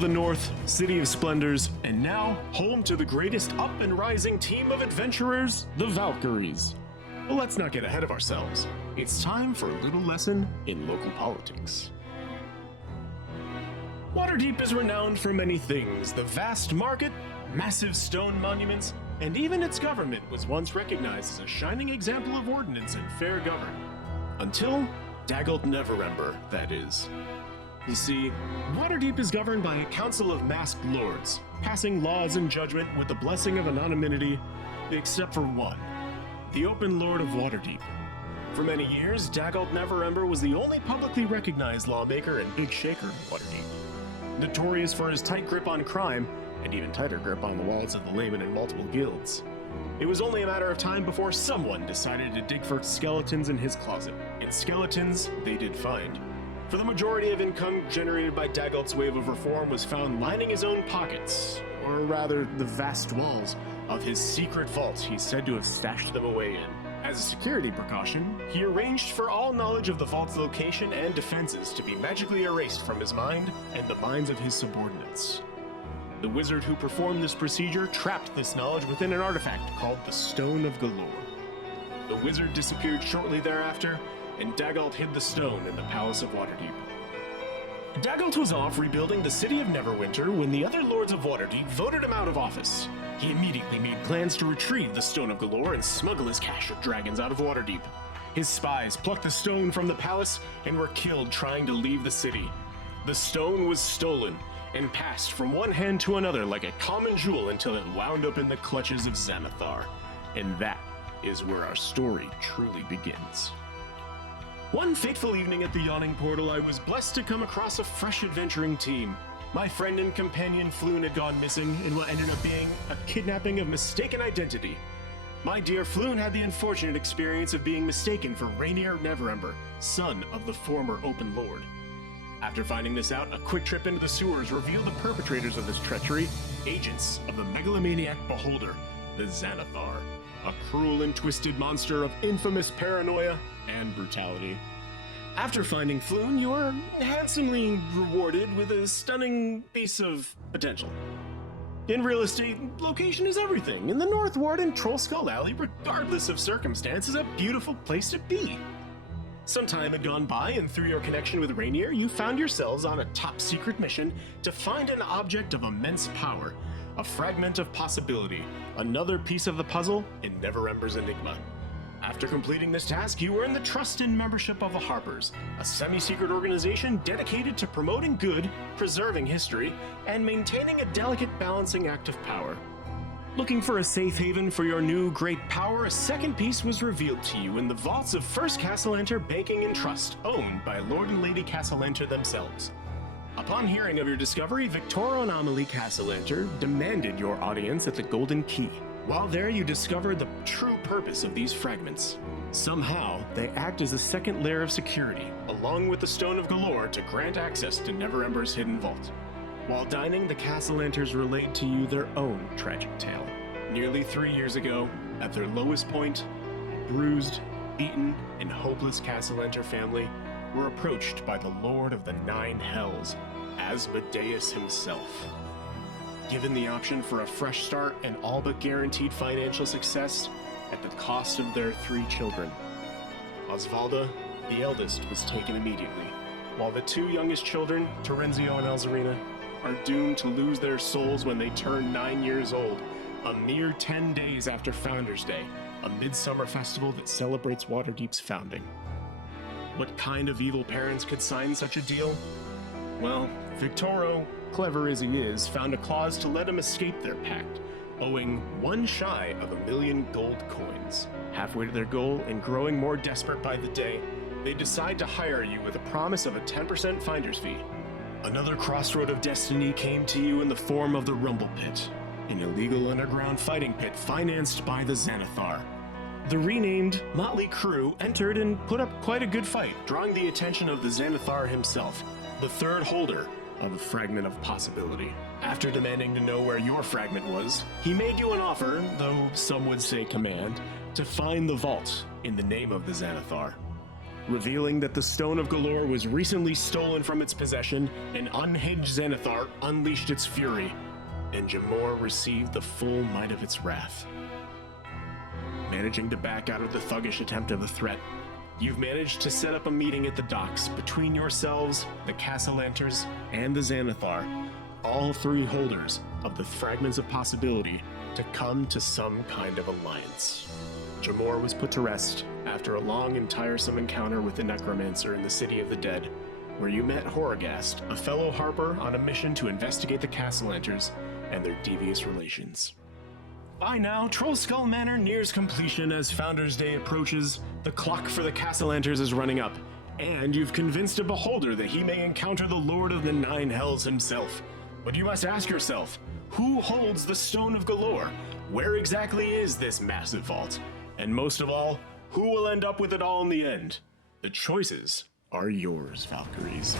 of the North, city of splendors, and now home to the greatest up and rising team of adventurers, the Valkyries. But let's not get ahead of ourselves. It's time for a little lesson in local politics. Waterdeep is renowned for many things. The vast market, massive stone monuments, and even its government was once recognized as a shining example of ordinance and fair government. Until Daggled Neverember, that is. You see, Waterdeep is governed by a council of masked lords, passing laws and judgment with the blessing of anonymity, except for one, the Open Lord of Waterdeep. For many years, Daggled Neverember was the only publicly recognized lawmaker and big shaker in Waterdeep. Notorious for his tight grip on crime, and even tighter grip on the wallets of the laymen in multiple guilds. It was only a matter of time before someone decided to dig for skeletons in his closet, and skeletons they did find. For the majority of income generated by Daggled's wave of reform was found lining his own pockets, or rather the vast walls of his secret vault he's said to have stashed them away in. As a security precaution, he arranged for all knowledge of the vault's location and defenses to be magically erased from his mind and the minds of his subordinates. The wizard who performed this procedure trapped this knowledge within an artifact called the Stone of Galore. The wizard disappeared shortly thereafter, and Daggled hid the stone in the Palace of Waterdeep. Daggled was off rebuilding the city of Neverwinter when the other lords of Waterdeep voted him out of office. He immediately made plans to retrieve the Stone of Galore and smuggle his cache of dragons out of Waterdeep. His spies plucked the stone from the palace and were killed trying to leave the city. The stone was stolen and passed from one hand to another like a common jewel until it wound up in the clutches of Xanathar. And that is where our story truly begins. One fateful evening at the Yawning Portal, I was blessed to come across a fresh adventuring team. My friend and companion Floon had gone missing in what ended up being a kidnapping of mistaken identity. My dear Floon had the unfortunate experience of being mistaken for Rainier Neverember, son of the former Open Lord. After finding this out, a quick trip into the sewers revealed the perpetrators of this treachery, agents of the megalomaniac beholder, the Xanathar, a cruel and twisted monster of infamous paranoia and brutality. After finding Floon, you are handsomely rewarded with a stunning piece of potential. In real estate, location is everything, and the North Ward and Troll Skull Alley, regardless of circumstance, is a beautiful place to be. Some time had gone by, and through your connection with Rainier, you found yourselves on a top-secret mission to find an object of immense power, a fragment of possibility, another piece of the puzzle in Neverember's enigma. After completing this task, you earned the trust and membership of the Harpers, a semi-secret organization dedicated to promoting good, preserving history, and maintaining a delicate balancing act of power. Looking for a safe haven for your new great power, a second piece was revealed to you in the vaults of First Castellanter Banking and Trust, owned by Lord and Lady Castellanter themselves. Upon hearing of your discovery, Victoria and Amelie Castellanter demanded your audience at the Golden Key. While there, you discovered the true purpose of these fragments. Somehow, they act as a second layer of security, along with the Stone of Galore to grant access to Neverember's hidden vault. While dining, the Castellanters relayed to you their own tragic tale. Nearly 3 years ago, at their lowest point, a bruised, beaten, and hopeless Castellanter family were approached by the Lord of the Nine Hells, Asmodeus himself. Given the option for a fresh start and all but guaranteed financial success at the cost of their 3 children, Osvalda, the eldest, was taken immediately, while the 2 youngest children, Terenzio and Elzarina, are doomed to lose their souls when they turn 9 years old, a mere 10 days after Founders Day, a midsummer festival that celebrates Waterdeep's founding. What kind of evil parents could sign such a deal? Well, Victoro, clever as he is, found a clause to let him escape their pact, owing 1 shy of 1,000,000 gold coins. Halfway to their goal and growing more desperate by the day, they decide to hire you with a promise of a 10% finder's fee. Another crossroad of destiny came to you in the form of the Rumble Pit, an illegal underground fighting pit financed by the Xanathar. The renamed Motley Crew entered and put up quite a good fight, drawing the attention of the Xanathar himself, the third holder of a fragment of possibility. After demanding to know where your fragment was, he made you an offer, though some would say command, to find the vault in the name of the Xanathar. Revealing that the Stone of Galore was recently stolen from its possession, an unhinged Xanathar unleashed its fury, and Jamor received the full might of its wrath. Managing to back out of the thuggish attempt of the threat, you've managed to set up a meeting at the docks between yourselves, the Castellanters, and the Xanathar, all three holders of the Fragments of Possibility, to come to some kind of alliance. Jamor was put to rest after a long and tiresome encounter with the Necromancer in the City of the Dead, where you met Horrorghast, a fellow harper on a mission to investigate the Castellanters and their devious relations. By now, Trollskull Manor nears completion as Founders Day approaches, the clock for the Castellanters is running up, and you've convinced a beholder that he may encounter the Lord of the Nine Hells himself. But you must ask yourself, who holds the Stone of Galore? Where exactly is this massive vault? And most of all, who will end up with it all in the end? The choices are yours, Valkyries.